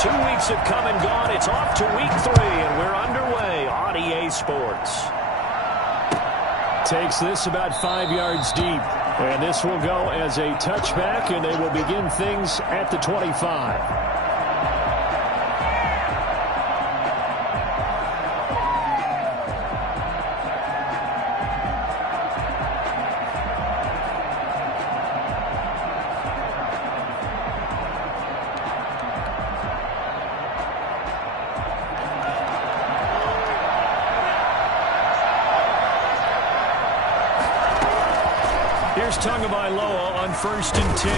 2 weeks have come and gone. It's off to week 3, and we're underway on EA Sports. Takes this about 5 yards deep. And this will go as a touchback, and they will begin things at the 25. Here's Tagovailoa on 1st and 10.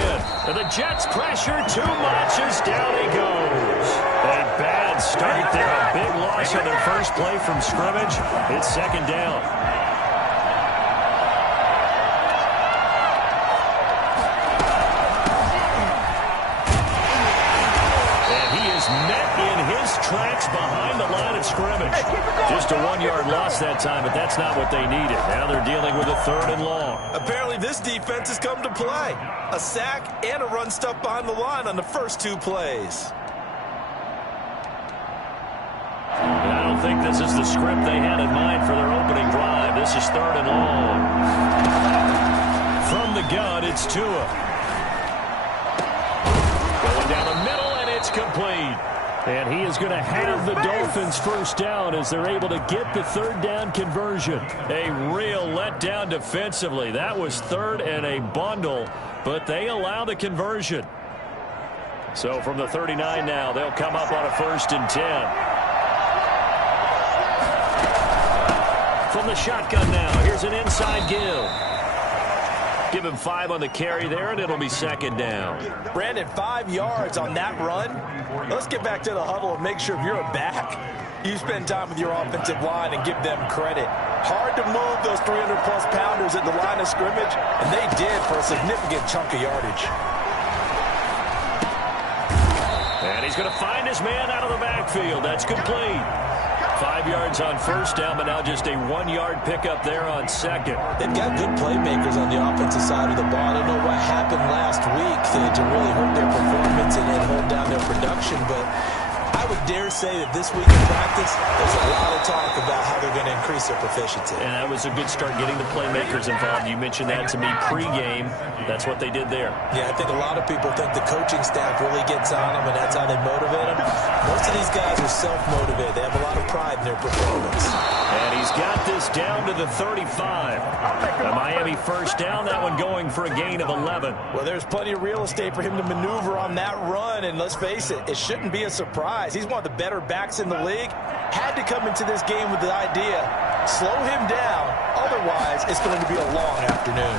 And the Jets pressure too much as down he goes. A bad start there. A big loss on their first play from scrimmage. It's 2nd down. Met in his tracks behind the line of scrimmage. Just a 1-yard loss that time, but that's not what they needed. Now they're dealing with a 3rd and long. Apparently this defense has come to play. A sack and a run stuff behind the line on the first 2 plays. And I don't think this is the script they had in mind for their opening drive. This is 3rd and long. From the gun, it's Tua. Going down the middle. It's complete. And he is going to have the Dolphins' 1st down as they're able to get the 3rd down conversion. A real letdown defensively. That was 3rd and a bundle, but they allow the conversion. So from the 39 now, they'll come up on a 1st and 10. From the shotgun now, here's an inside give. Give him 5 on the carry there, and it'll be 2nd down. Brandon, 5 yards on that run. Let's get back to the huddle and make sure if you're a back, you spend time with your offensive line and give them credit. Hard to move those 300-plus pounders at the line of scrimmage, and they did for a significant chunk of yardage. And he's going to find his man out of the backfield. That's complete. 5 yards on 1st down, but now just a 1-yard pickup there on 2nd. They've got good playmakers on the offensive side of the ball. I don't know what happened last week to really hurt their performance and hold down their production, but I would dare say that this week in practice, there's a lot of talk about how they're going to increase their proficiency. And that was a good start getting the playmakers involved. You mentioned that to me pregame. That's what they did there. Yeah, I think a lot of people think the coaching staff really gets on them, and that's how they motivate them. Most of these guys are self-motivated. They have a lot of pride in their performance. And he's got this down to the 35. A Miami 1st down, that one going for a gain of 11. Well, there's plenty of real estate for him to maneuver on that run, and let's face it, it shouldn't be a surprise. He's one of the better backs in the league. Had to come into this game with the idea, slow him down, otherwise it's going to be a long afternoon.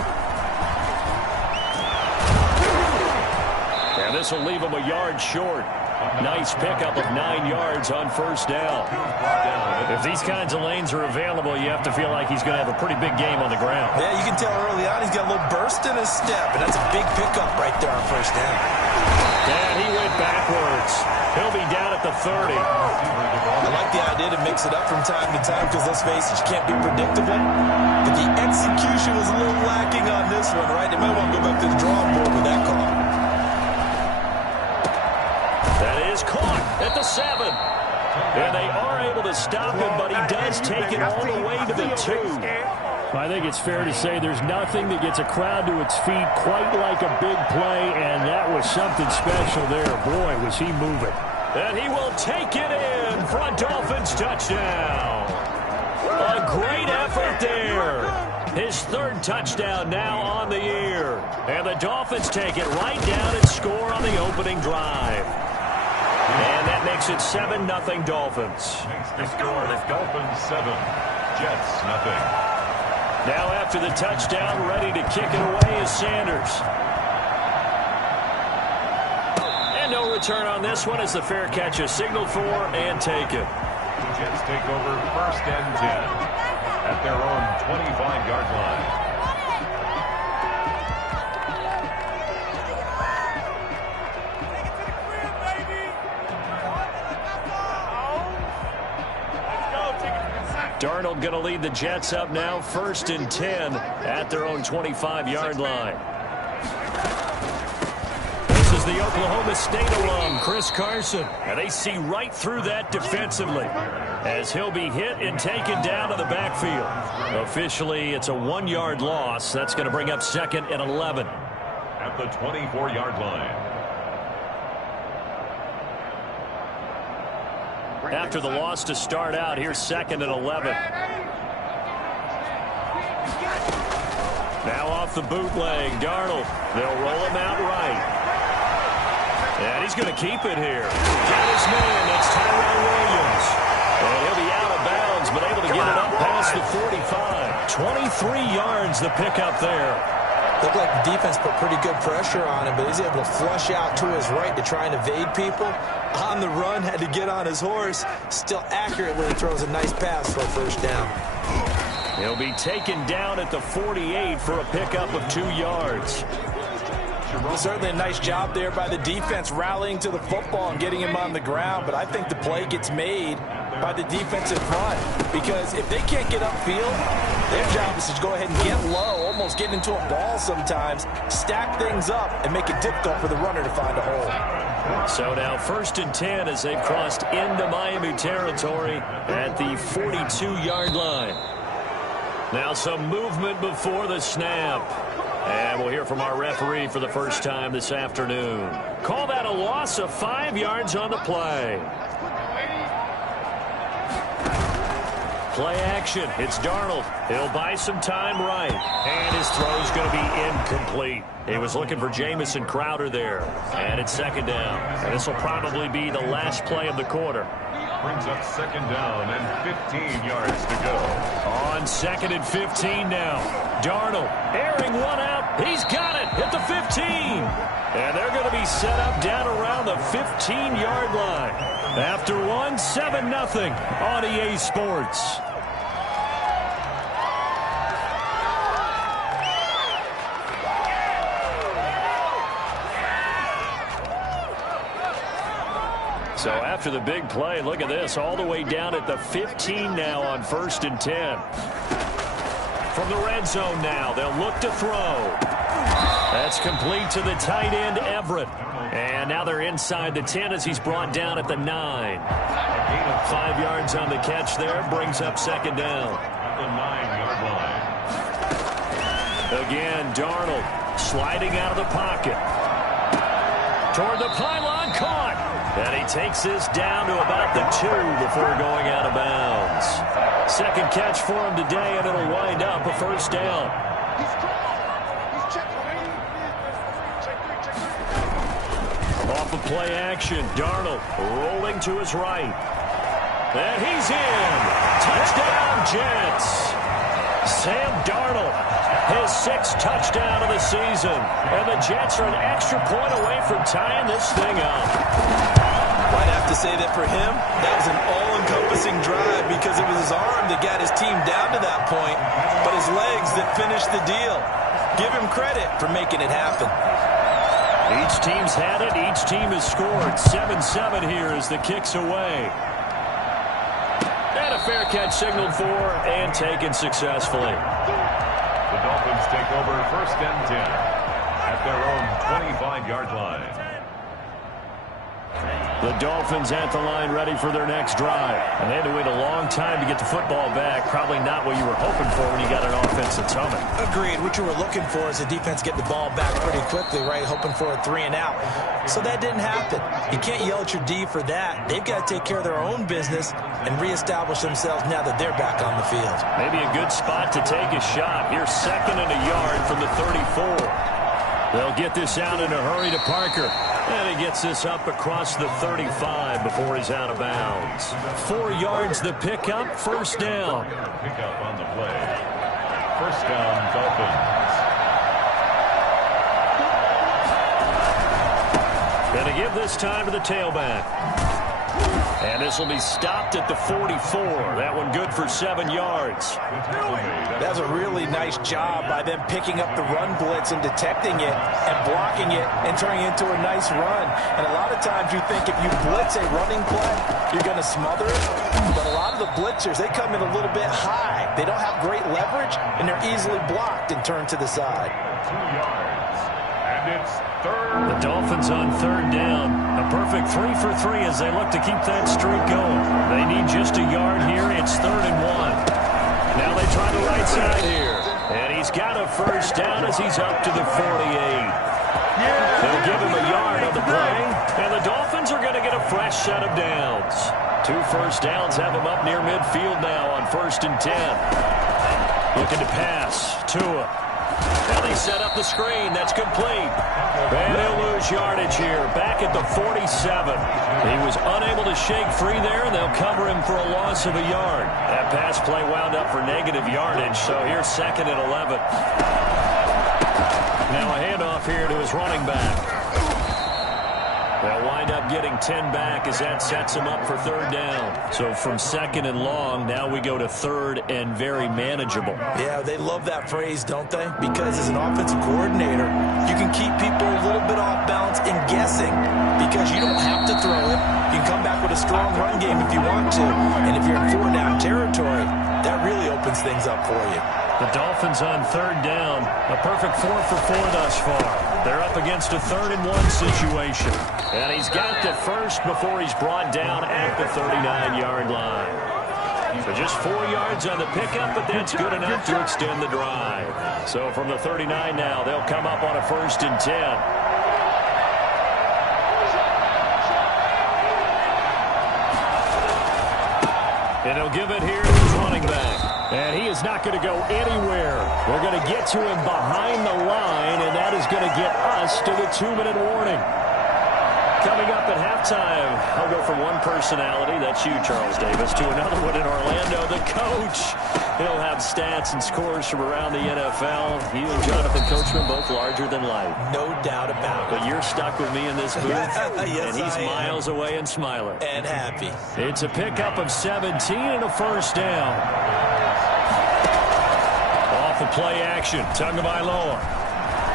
And this will leave him a yard short. Nice pickup of 9 yards on 1st down. If these kinds of lanes are available, you have to feel like he's going to have a pretty big game on the ground. Yeah, you can tell early on he's got a little burst in his step, and that's a big pickup right there on 1st down. And he went backwards. He'll be down at the 30. I like the idea to mix it up from time to time because, let's face it, you can't be predictable. But the execution was a little lacking on this one, right? They might want to go back to the drawing board with that call. That is caught at the 7. And they are able to stop him, but he does take it all the way to the 2. I think it's fair to say there's nothing that gets a crowd to its feet quite like a big play, and that was something special there. Boy, was he moving. And he will take it in for a Dolphins touchdown. A great effort there. His 3rd touchdown now on the year. And the Dolphins take it right down and score on the opening drive. And that makes it 7-0 Dolphins. The score is Dolphins 7, Jets 0. Now after the touchdown, ready to kick it away is Sanders. And no return on this one as the fair catch is signaled for and taken. The Jets take over 1st and 10 at their own 25-yard line. Darnold going to lead the Jets up now, 1st and 10 at their own 25-yard line. This is the Oklahoma State alum, Chris Carson. And they see right through that defensively as he'll be hit and taken down to the backfield. Officially, it's a 1-yard loss. That's going to bring up 2nd and 11. At the 24-yard line. After the loss to start out, here's 2nd and 11. Now off the bootleg, Darnold. They'll roll him out right. And he's going to keep it here. Got his man. That's Tyrell Williams. And he'll be out of bounds, but able to get it up past the 45. 23 yards the pickup there. Looked like the defense put pretty good pressure on him, but he's able to flush out to his right to try and evade people. On the run, had to get on his horse. Still accurately throws a nice pass for a first down. He'll be taken down at the 48 for a pickup of 2 yards. Certainly a nice job there by the defense rallying to the football and getting him on the ground, but I think the play gets made by the defensive front because if they can't get upfield, their job is to go ahead and get low, almost get into a ball sometimes, stack things up, and make it difficult for the runner to find a hole. So now 1st and 10 as they've crossed into Miami territory at the 42-yard line. Now some movement before the snap. And we'll hear from our referee for the first time this afternoon. Call that a loss of 5 yards on the play. Play action. It's Darnold. He'll buy some time right. And his throw's going to be incomplete. He was looking for Jamison Crowder there. And it's 2nd down. And this will probably be the last play of the quarter. Brings up 2nd down and 15 yards to go. On 2nd and 15 now. Darnold airing one out. He's got it at the 15. And they're going to be set up down around the 15-yard line. After one, 7-0 on EA Sports. So after the big play, look at this, all the way down at the 15 now on 1st and 10. From the red zone now, they'll look to throw. That's complete to the tight end, Everett. And now they're inside the 10 as he's brought down at the 9. 5 yards on the catch there, brings up 2nd down. At the 9-yard line. Again, Darnold sliding out of the pocket. Toward the pylon, caught. And he takes this down to about the 2 before going out of bounds. 2nd catch for him today, and it'll wind up a first down. Off of play action, Darnold rolling to his right. And he's in. Touchdown, Jets. Sam Darnold, his 6th touchdown of the season. And the Jets are an extra point away from tying this thing up. I'd have to say that for him, that was an all-encompassing drive because it was his arm that got his team down to that point, but his legs that finished the deal. Give him credit for making it happen. Each team's had it. Each team has scored. 7-7 here as the kick's away. And a fair catch signaled for and taken successfully. The Dolphins take over 1st and 10 at their own 25-yard line. The Dolphins at the line ready for their next drive. And they had to wait a long time to get the football back. Probably not what you were hoping for when you got an offense that's humming. Agreed. What you were looking for is the defense get the ball back pretty quickly, right? Hoping for a 3 and out. So that didn't happen. You can't yell at your D for that. They've got to take care of their own business and reestablish themselves now that they're back on the field. Maybe a good spot to take a shot. Here's 2nd and a yard from the 34. They'll get this out in a hurry to Parker. And he gets this up across the 35 before he's out of bounds. 4 yards the pickup, first down. Pickup on the play. First down, Dolphins. Going to give this time to the tailback. And this will be stopped at the 44. That one good for 7 yards. That's a really nice job by them picking up the run blitz and detecting it and blocking it and turning it into a nice run. And a lot of times you think if you blitz a running play, you're going to smother it. But a lot of the blitzers, they come in a little bit high. They don't have great leverage, and they're easily blocked and turned to the side. 2 yards. And it's The Dolphins on third down. A perfect 3 for 3 as they look to keep that streak going. They need just a yard here. It's 3rd and 1. Now they try the right side here. And he's got a first down as he's up to the 48. They'll give him a yard on the play. And the Dolphins are going to get a fresh set of downs. 2 first downs have them up near midfield now on 1st and 10. Looking to pass. Tua. Now they set up the screen. That's complete. And they'll lose yardage here. Back at the 47. He was unable to shake free there, and they'll cover him for a loss of a yard. That pass play wound up for negative yardage, so here's 2nd and 11. Now a handoff here to his running back. They'll wind up getting 10 back as that sets him up for 3rd down. So from 2nd and long, now we go to 3rd and very manageable. Yeah, they love that phrase, don't they? Because as an offensive coordinator, you can keep people a little bit off balance and guessing because you don't have to throw it. You can come back with a strong run game if you want to. And if you're in 4-down territory, that really opens things up for you. The Dolphins on 3rd down. A perfect 4 for 4 thus far. They're up against a 3rd and 1 situation. And he's got the first before he's brought down at the 39-yard line. So just 4 yards on the pickup, but that's good enough to extend the drive. So from the 39 now, they'll come up on a 1st and 10. And he'll give it here to his running back. And he is not going to go anywhere. We're going to get to him behind the line, and that is going to get us to the 2-minute warning. Coming up at halftime, I'll go from one personality, that's you, Charles Davis, to another one in Orlando, the coach. He'll have stats and scores from around the NFL. You and Jonathan Coachman, both larger than life. No doubt about it. But you're stuck with me in this booth, yes, and he's miles away and smiling. And happy. It's a pickup of 17 and a first down. Off the play action, Tagovailoa.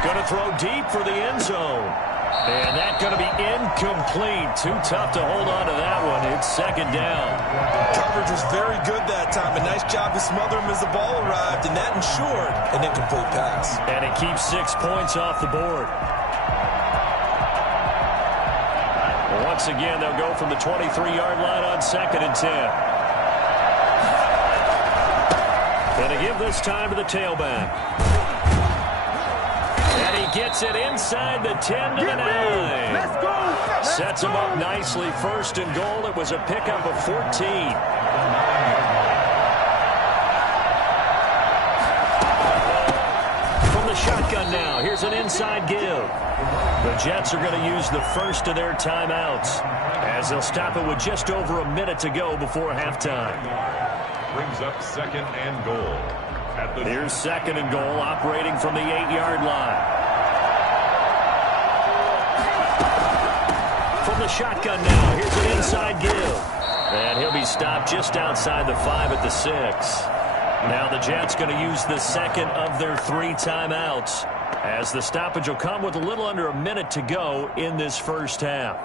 Going to throw deep for the end zone. And that's going to be incomplete. Too tough to hold on to that one. It's 2nd down. Coverage was very good that time. A nice job to smother him as the ball arrived, and that ensured an incomplete pass. And it keeps 6 points off the board. Once again, they'll go from the 23-yard line on 2nd and 10. And to give this time to the tailback. And he gets it inside the 10 to the 9. Let's go. Sets him up nicely. 1st and goal. It was a pickup of 14. From the shotgun now. Here's an inside give. The Jets are going to use the first of their timeouts as they'll stop it with just over a minute to go before halftime. Brings up 2nd and goal. Here's 2nd and goal, operating from the 8-yard line. From the shotgun now, here's an inside give. And he'll be stopped just outside the 5 at the 6. Now the Jets going to use the 2nd of their 3 timeouts, as the stoppage will come with a little under a minute to go in this first half.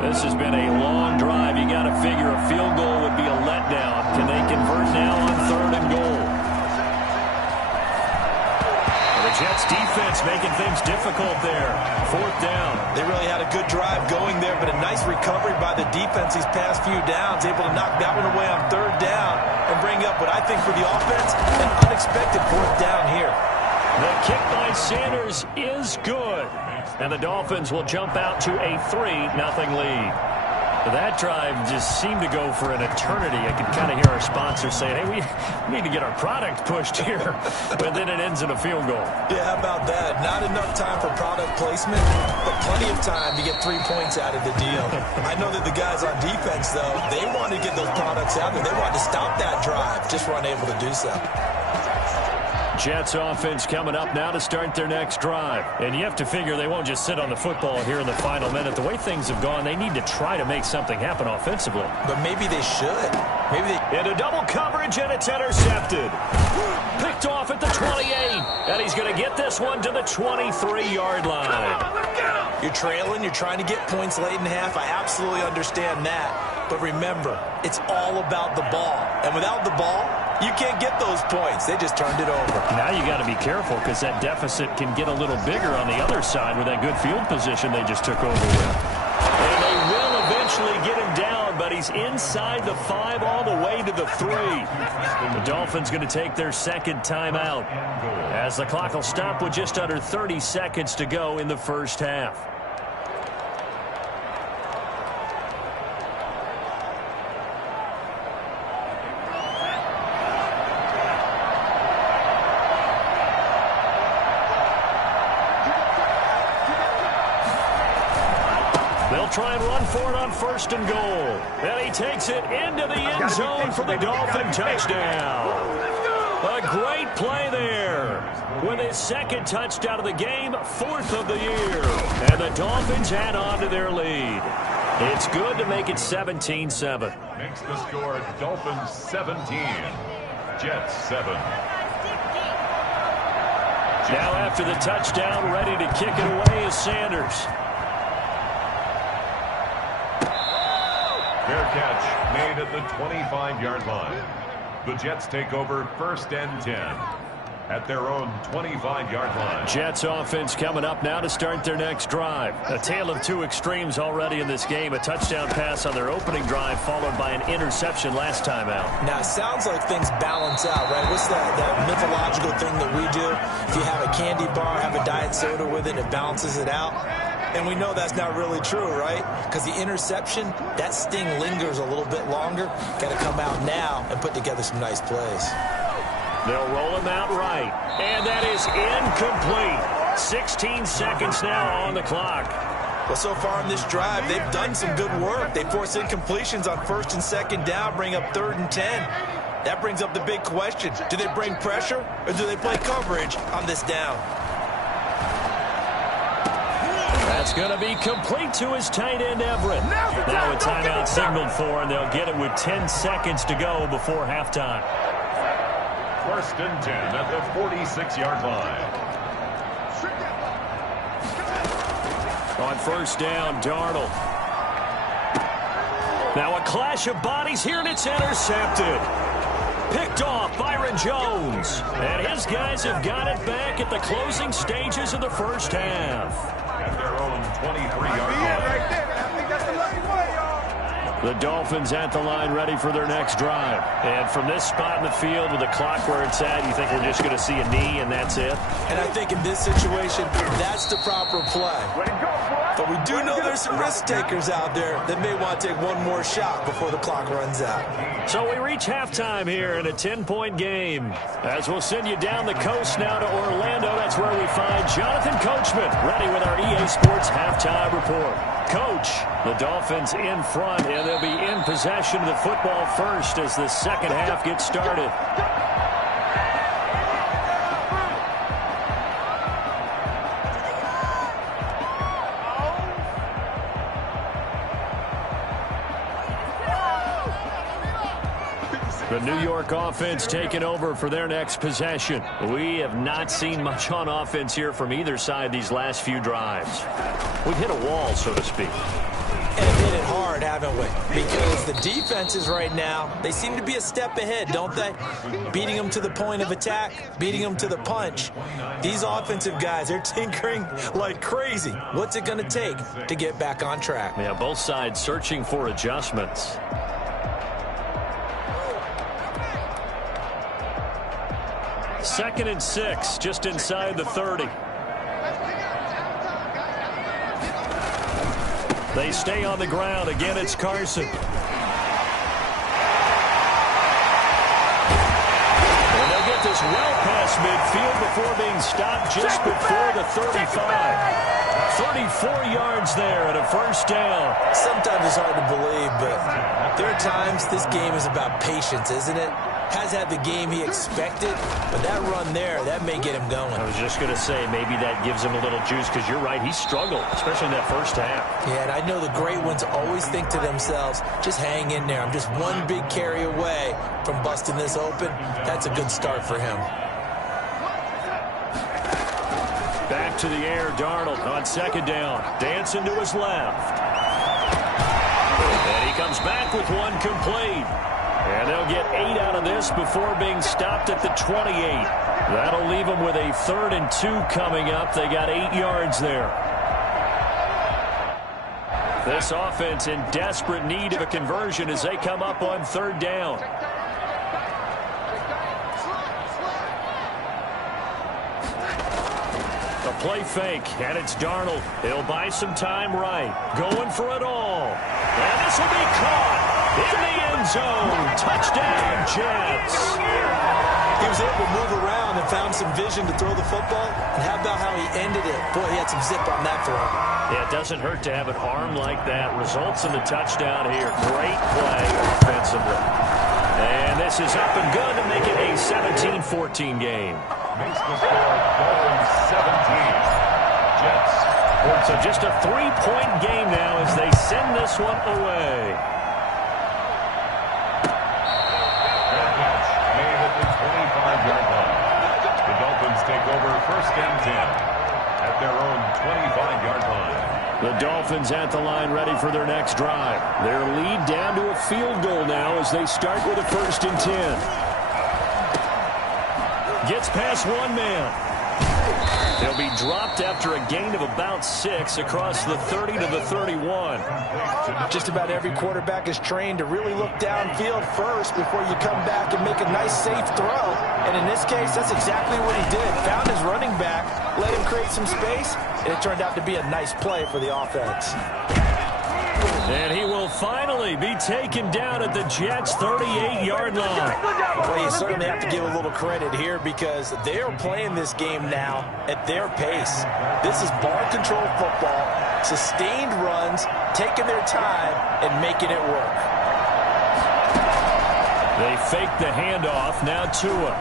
This has been a long drive. You got to figure a field goal would be a letdown. Can they convert now on 3rd and goal? The Jets defense making things difficult there. 4th down. They really had a good drive going there, but a nice recovery by the defense these past few downs. Able to knock that one away on 3rd down and bring up what I think for the offense, an unexpected 4th down here. The kick by Sanders is good. And the Dolphins will jump out to a 3-0 lead. That drive just seemed to go for an eternity. I could kind of hear our sponsor saying, hey, we need to get our product pushed here. But then it ends in a field goal. Yeah, how about that? Not enough time for product placement, but plenty of time to get 3 points out of the deal. I know that the guys on defense, though, they want to get those products out there. They want to stop that drive, just were unable to do so. Jets offense coming up now to start their next drive. And you have to figure they won't just sit on the football here in the final minute. The way things have gone, they need to try to make something happen offensively. But maybe they should. Maybe they... Into double coverage, and it's intercepted. Picked off at the 28. And he's going to get this one to the 23-yard line. You're trailing. You're trying to get points late in half. I absolutely understand that. But remember, it's all about the ball. And without the ball, You can't get those points. They just turned it over. Now you got to be careful because that deficit can get a little bigger on the other side with that good field position they just took over with. And they will eventually get him down, but he's inside the 5 all the way to the 3. The Dolphins going to take their second timeout as the clock will stop with just under 30 seconds to go in the first half. They'll try and run for it on 1st and goal. And he takes it into the end zone for the Dolphin touchdown. A great play there. With his second touchdown of the game, 4th of the year. And the Dolphins add on to their lead. It's good to make it 17-7. Makes the score Dolphins 17, Jets 7. Now after the touchdown, ready to kick it away is Sanders. Fair catch made at the 25-yard line. The Jets take over 1st and 10 at their own 25-yard line. Jets offense coming up now to start their next drive. A tale of two extremes already in this game. A touchdown pass on their opening drive followed by an interception last time out. Now, it sounds like things balance out, right? What's that mythological thing that we do? If you have a candy bar, have a diet soda with it, it balances it out. And we know that's not really true, right? Because the interception, that sting lingers a little bit longer. Got to come out now and put together some nice plays. They'll roll him out right. And that is incomplete. 16 seconds now on the clock. Well, so far in this drive, they've done some good work. They force incompletions on 1st and 2nd down, bring up 3rd and 10. That brings up the big question. Do they bring pressure or do they play coverage on this down? That's going to be complete to his tight end, Everett. Now a timeout signaled for, and they'll get it with 10 seconds to go before halftime. 1st and 10 at the 46-yard line. On 1st down, Darnold. Now a clash of bodies here, and it's intercepted. Picked off Byron Jones. And his guys have got it back at the closing stages of the first half. At their own 23-yard line. The Dolphins at the line ready for their next drive. And from this spot in the field with the clock where it's at, you think we're just going to see a knee and that's it? And I think in this situation, that's the proper play. But we do know there's some risk takers out there that may want to take one more shot before the clock runs out. So we reach halftime here in a 10-point game. As we'll send you down the coast now to Orlando, that's where we find Jonathan Coachman ready with our EA Sports halftime report. Coach, the Dolphins in front, and they'll be in possession of the football first as the second half gets started. The New York offense taking over for their next possession. We have not seen much on offense here from either side these last few drives. We've hit a wall, so to speak. And hit it hard, haven't we? Because the defenses right now, they seem to be a step ahead, don't they? Beating them to the point of attack, beating them to the punch. These offensive guys, they're tinkering like crazy. What's it going to take to get back on track? Yeah, both sides searching for adjustments. Second and 6, just inside the 30. They stay on the ground. Again, it's Carson. And they'll get this well past midfield before being stopped just before the 35. 34 yards there at a first down. Sometimes it's hard to believe, but there are times this game is about patience, isn't it? Has had the game he expected, but that run there, that may get him going. I was just going to say, maybe that gives him a little juice, because you're right, he struggled, especially in that first half. Yeah, and I know the great ones always think to themselves, just hang in there. I'm just one big carry away from busting this open. That's a good start for him. Back to the air, Darnold on second down. Dancing to his left. And he comes back with one complete. And they'll get 8 out of this before being stopped at the 28. That'll leave them with a 3rd and 2 coming up. They got 8 yards there. This offense in desperate need of a conversion as they come up on 3rd down. A play fake, and it's Darnold. He'll buy some time right. Going for it all. And this will be caught in the end zone. Touchdown, Jets. He was able to move around and found some vision to throw the football. And how about how he ended it? Boy, he had some zip on that throw. Yeah, it doesn't hurt to have an arm like that. Results in the touchdown here. Great play offensively. And this is up and good to make it a 17-14 game. Makes the score Dolphins 17. Jets 14. So just a 3-point game now as they send this one away. Fair catch made at the 25-yard line. The Dolphins take over 1st and 10 at their own 25-yard line. The Dolphins at the line ready for their next drive. Their lead down to a field goal now as they start with a 1st and 10. Gets past one man. He'll be dropped after a gain of about 6 across the 30 to the 31. Just about every quarterback is trained to really look downfield first before you come back and make a nice, safe throw. And in this case, that's exactly what he did. Found his running back, let him create some space, and it turned out to be a nice play for the offense. And he will finally be taken down at the Jets' 38-yard line. Well, you certainly have to give a little credit here because they are playing this game now at their pace. This is ball-control football, sustained runs, taking their time, and making it work. They fake the handoff, now Tua.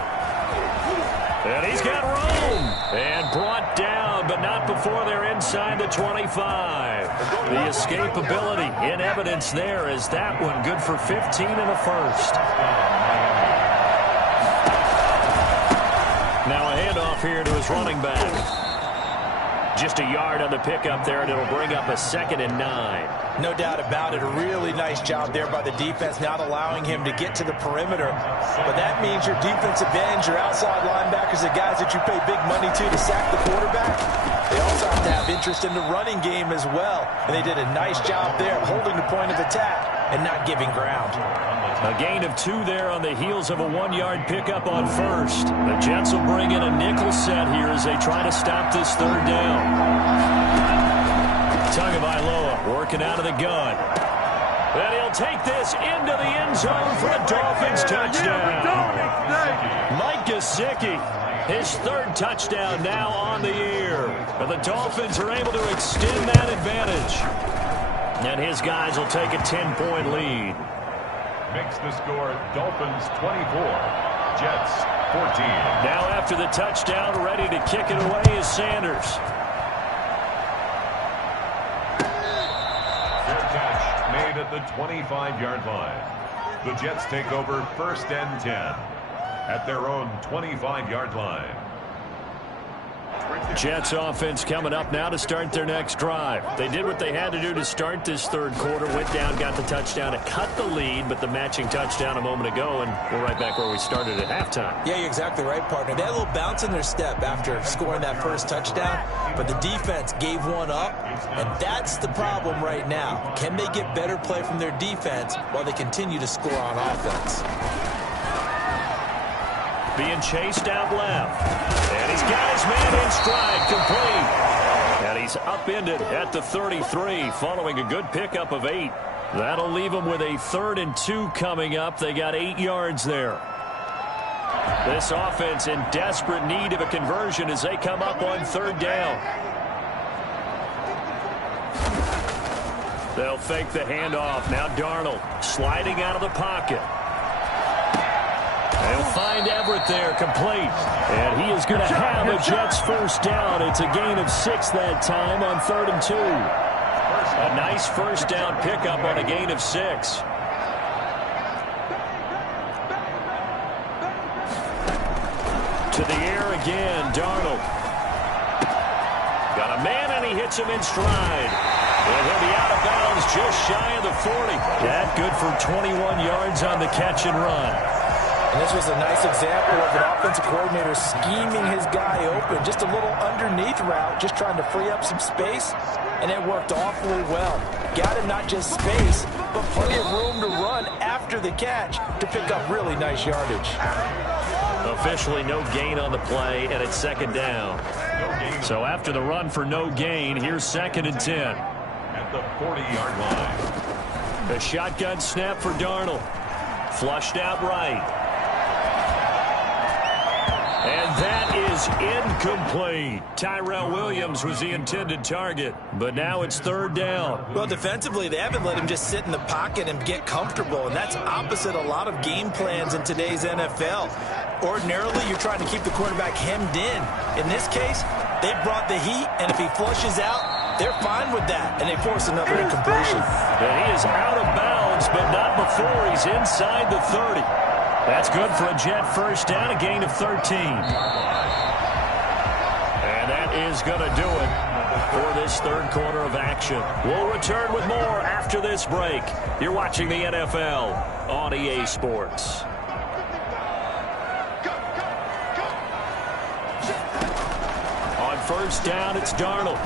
And he's got room. And brought down, but not before they're inside the 25. The escapability in evidence there is that one good for 15 and a 1st. Now a handoff here to his running back. Just a yard on the pickup there, and it'll bring up a 2nd and 9. No doubt about it. A really nice job there by the defense, not allowing him to get to the perimeter. But that means your defensive ends, your outside linebackers, the guys that you pay big money to sack the quarterback, they also have to have interest in the running game as well. And they did a nice job there, holding the point of attack and not giving ground. A gain of 2 there on the heels of a 1-yard pickup on 1st. The Jets will bring in a nickel set here as they try to stop this 3rd down. Tagovailoa working out of the gun. And he'll take this into the end zone for a Dolphins touchdown. Mike Gesicki, his 3rd touchdown now on the year. And the Dolphins are able to extend that advantage. And his guys will take a 10-point lead. Makes the score Dolphins 24, Jets 14. Now after the touchdown, ready to kick it away is Sanders. Fair catch made at the 25-yard line. The Jets take over 1st and 10 at their own 25-yard line. Jets offense coming up now to start their next drive. They did what they had to do to start this 3rd quarter. Went down, got the touchdown to cut the lead, but the matching touchdown a moment ago, and we're right back where we started at halftime. Yeah, you're exactly right, partner. They had a little bounce in their step after scoring that 1st touchdown, but the defense gave one up, and that's the problem right now. Can they get better play from their defense while they continue to score on offense? Being chased out left. And he's got his man in stride, complete. And he's upended at the 33 following a good pickup of 8. That'll leave them with a 3rd and 2 coming up. They got 8 yards there. This offense in desperate need of a conversion as they come up on 3rd down. They'll fake the handoff. Now Darnold sliding out of the pocket. They'll find Everett there, complete. And he is going to have a Jets 1st down. It's a gain of 6 that time on 3rd and 2. A nice 1st down pickup on a gain of 6. To the air again, Darnold. Got a man, and he hits him in stride. And he'll be out of bounds just shy of the 40. That good for 21 yards on the catch and run. And this was a nice example of an offensive coordinator scheming his guy open. Just a little underneath route, just trying to free up some space, and it worked awfully well. Got him not just space, but plenty of room to run after the catch to pick up really nice yardage. Officially no gain on the play, and it's second down. So after the run for no gain, here's 2nd and 10. At the 40-yard line. The shotgun snap for Darnold. Flushed out right. And that is incomplete. Tyrell Williams was the intended target, but now it's 3rd down. Well, defensively, they haven't let him just sit in the pocket and get comfortable, and that's opposite a lot of game plans in today's NFL. Ordinarily, you're trying to keep the quarterback hemmed in. In this case, they brought the heat, and if he flushes out, they're fine with that, and they force another incompletion. And he is out of bounds, but not before he's inside the 30. That's good for a Jet first down, a gain of 13. And that is going to do it for this 3rd quarter of action. We'll return with more after this break. You're watching the NFL on EA Sports. On 1st down, it's Darnold.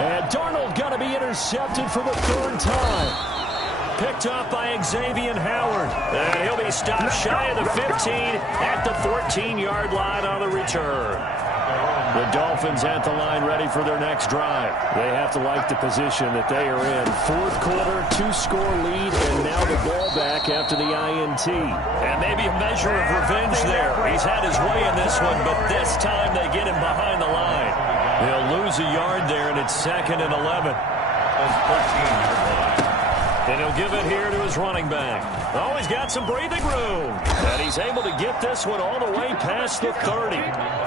And Darnold going to be intercepted for the 3rd time. Picked off by Xavier Howard. And he'll be stopped shy of the 15 at the 14-yard line on the return. The Dolphins at the line ready for their next drive. They have to like the position that they are in. 4th quarter, 2-score lead, and now the ball back after the INT. And maybe a measure of revenge there. He's had his way in this one, but this time they get him behind the line. He'll lose a yard there, and it's 2nd and 11. 14-yard line. And he'll give it here to his running back. Oh, he's got some breathing room. And he's able to get this one all the way past the 30.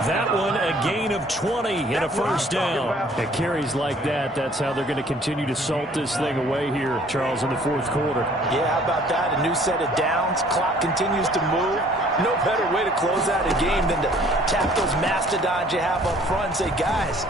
That one a gain of 20 in a 1st down. At carries like that, that's how they're going to continue to salt this thing away here, Charles, in the 4th quarter. Yeah, how about that? A new set of downs. Clock continues to move. No better way to close out a game than to tap those mastodons you have up front and say, guys,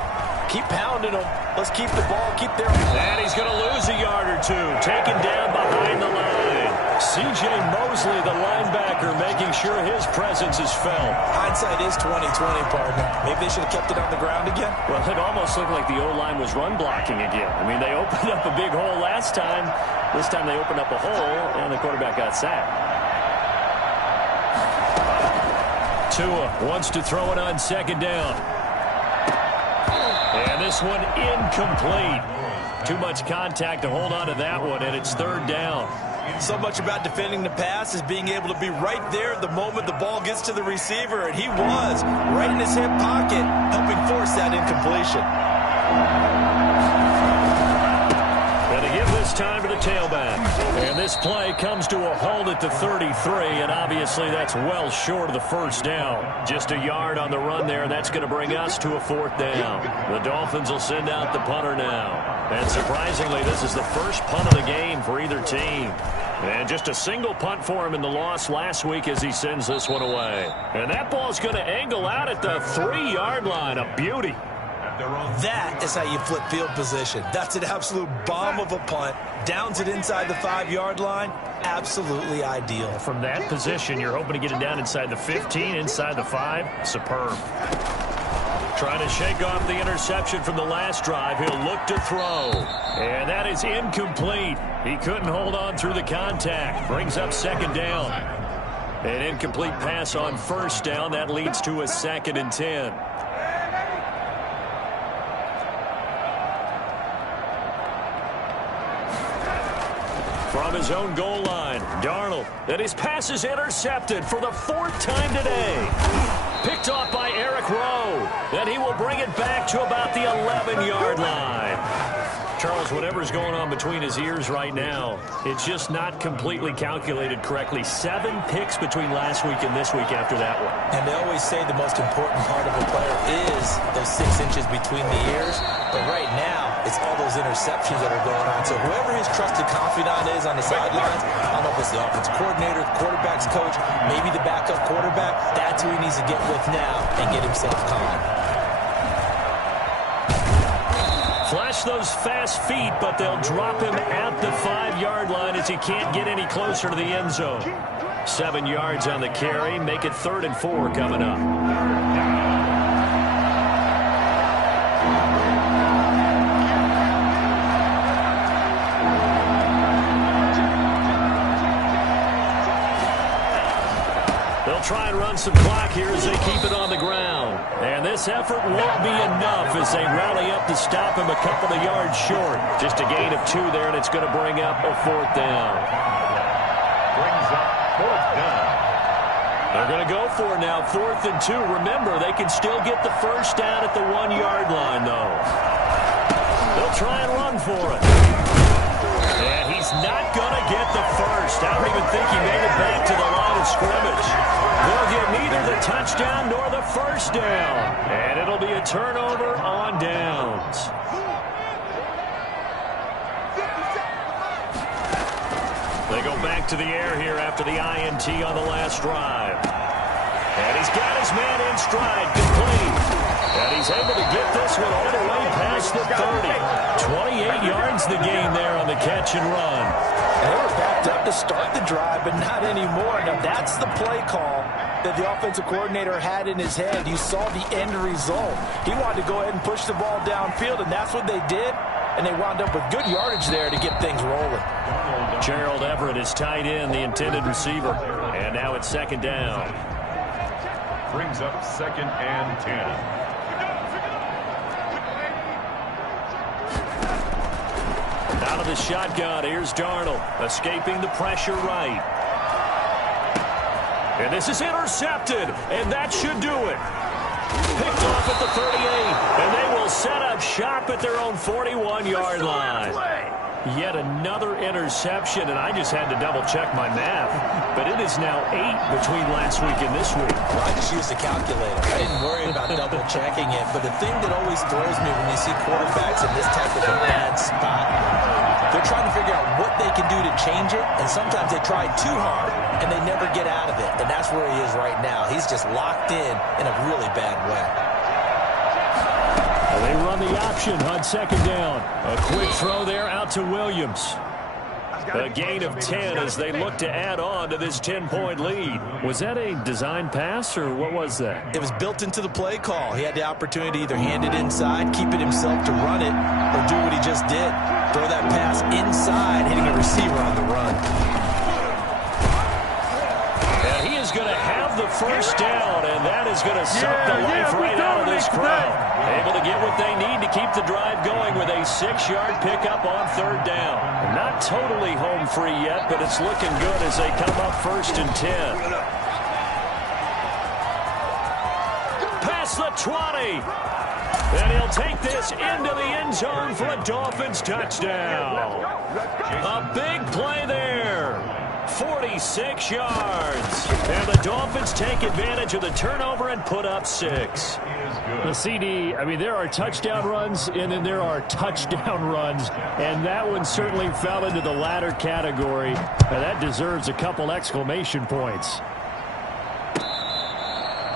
keep pounding them. Let's keep the ball, keep their... And he's going to lose a yard or two. Taken down behind the line. C.J. Mosley, the linebacker, making sure his presence is felt. Hindsight is 20/20, partner. Maybe they should have kept it on the ground again. Well, it almost looked like the O-line was run blocking again. I mean, they opened up a big hole last time. This time they opened up a hole, and the quarterback got sacked. Tua wants to throw it on 2nd down. And this one incomplete. Too much contact to hold on to that one, and it's 3rd down. So much about defending the pass is being able to be right there at the moment the ball gets to the receiver, and he was right in his hip pocket, helping force that incompletion. And to give this time to the tailback. And this play comes to a halt at the 33, and obviously that's well short of the 1st down. Just a yard on the run there, and that's going to bring us to a 4th down. The Dolphins will send out the punter now. And surprisingly, this is the first punt of the game for either team. And just a single punt for him in the loss last week as he sends this one away. And that ball's going to angle out at the 3-yard line. A beauty. That is how you flip field position. That's an absolute bomb of a punt. Downs it inside the 5-yard line. Absolutely ideal. From that position, you're hoping to get it down inside the 15, inside the 5. Superb. Trying to shake off the interception from the last drive. He'll look to throw. And that is incomplete. He couldn't hold on through the contact. Brings up 2nd down. An incomplete pass on 1st down. That leads to a 2nd and 10. From his own goal line, Darnold. And his pass is intercepted for the 4th time today. Picked off by Eric Rowe. And he will bring it back to about the 11-yard line. Charles, whatever's going on between his ears right now, it's just not completely calculated correctly. 7 picks between last week and this week after that one. And they always say the most important part of a player is those 6 inches between the ears. But right now, it's all those interceptions that are going on. So whoever his trusted confidant is on the sidelines, I don't know if it's the offensive coordinator, the quarterback's coach, maybe the backup quarterback, that's who he needs to get with now and get himself calm. Flash those fast feet, but they'll drop him at the 5-yard line as he can't get any closer to the end zone. 7 yards on the carry. Make it 3rd and 4 coming up. They'll try and run some clock here as they keep it on the ground. And this effort won't be enough as they rally up to stop him a couple of yards short. Just a gain of 2 there, and it's going to bring up a 4th down. Brings up 4th down. They're going to go for it now, 4th and 2. Remember, they can still get the first down at the 1-yard line, though. They'll try and run for it. And he's not going to get the first. I don't even think he made it back to the line of scrimmage. They'll get neither the touchdown nor the first down. And it'll be a turnover on downs. They go back to the air here after the INT on the last drive. And he's got his man in stride, complete. And he's able to get this one all the way past the 30. 28 yards the gain there on the catch and run. And they were backed up to start the drive, but not anymore. Now, that's the play call that the offensive coordinator had in his head. You saw the end result. He wanted to go ahead and push the ball downfield, and that's what they did. And they wound up with good yardage there to get things rolling. Gerald Everett is tied in, the intended receiver. And now it's 2nd down. Brings up 2nd and 10. Out of the shotgun, here's Darnold, escaping the pressure right. And this is intercepted, and that should do it. Picked off at the 38, and they will set up shop at their own 41-yard line. Yet another interception, and I just had to double-check my math. But it is now 8 between last week and this week. Well, I just used a calculator. I didn't worry about double-checking it. But the thing that always throws me when you see quarterbacks in this type of a bad spot, they're trying to figure out what they can do to change it, and sometimes they try too hard, and they never get out of it. And that's where he is right now. He's just locked in a really bad way. Well, they run the option on 2nd down. A quick throw there out to Williams. A gain of 10 as they look to add on to this 10-point lead. Was that a design pass, or what was that? It was built into the play call. He had the opportunity to either hand it inside, keep it himself to run it, or do what he just did. Throw that pass inside, hitting a receiver on the run. And he is going to have the first down, and that is going to suck the life right out of this crowd. Able to get what they need to keep the drive going with a 6-yard pickup on 3rd down. Not totally home free yet, but it's looking good as they come up 1st and 10. Past the 20. And he'll take this into the end zone for a Dolphins touchdown. A big play there. 46 yards. And the Dolphins take advantage of the turnover and put up 6. The CD, I mean, there are touchdown runs, and then there are touchdown runs, and that one certainly fell into the latter category. And that deserves a couple exclamation points.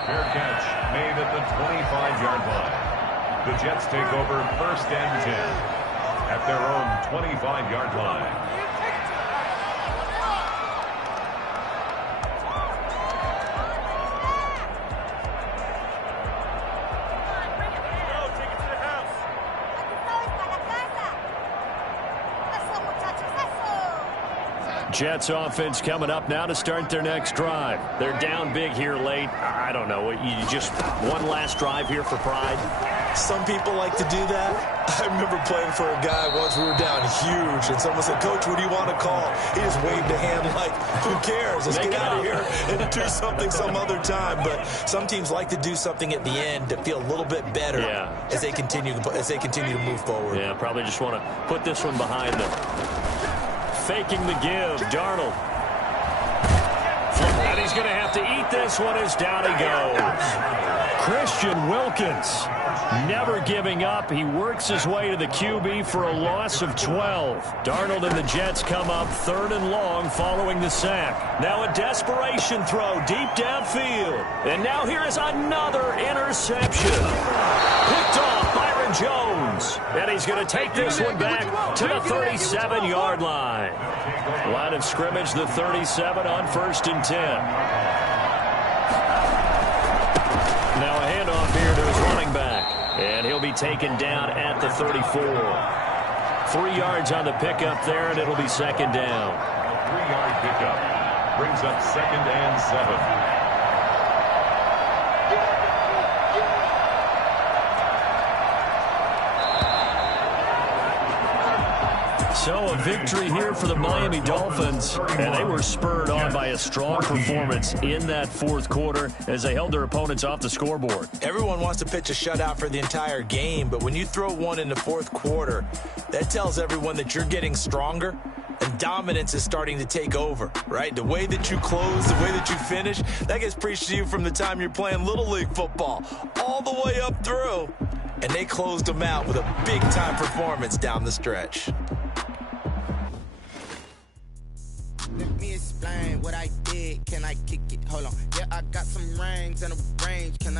Fair catch made at the 25-yard line. The Jets take over 1st and 10 at their own 25-yard line. Jets offense coming up now to start their next drive. They're down big here late. I don't know. You just one last drive here for pride? Some people like to do that. I remember playing for a guy once. We were down huge, and someone said, "Coach, what do you want to call?" He just waved a hand like, who cares? Let's get out of here and do something some other time. But some teams like to do something at the end to feel a little bit better as they continue to move forward. Yeah, probably just want to put this one behind them. Faking the give, Darnold. And he's going to have to eat this one as down he goes. Christian Wilkins, never giving up. He works his way to the QB for a loss of 12. Darnold and the Jets come up 3rd and long following the sack. Now a desperation throw deep downfield. And now here is another interception. Picked off Byron Jones. yards. And he's going to take this one back to the 37-yard line. Line of scrimmage, the 37 on 1st and 10. Now a handoff here to his running back. And he'll be taken down at the 34. 3 yards on the pickup there, and it'll be 2nd down. 3-yard pickup brings up 2nd and 7. So a victory here for the Miami Dolphins, and they were spurred on by a strong performance in that 4th quarter as they held their opponents off the scoreboard. Everyone wants to pitch a shutout for the entire game, but when you throw one in the 4th quarter, that tells everyone that you're getting stronger and dominance is starting to take over, right? The way that you close, the way that you finish, that gets preached to you from the time you're playing Little League football all the way up through, and they closed them out with a big-time performance down the stretch. Let me explain what I did. Can I kick it? Hold on. Yeah, I got some rings and a range. Can I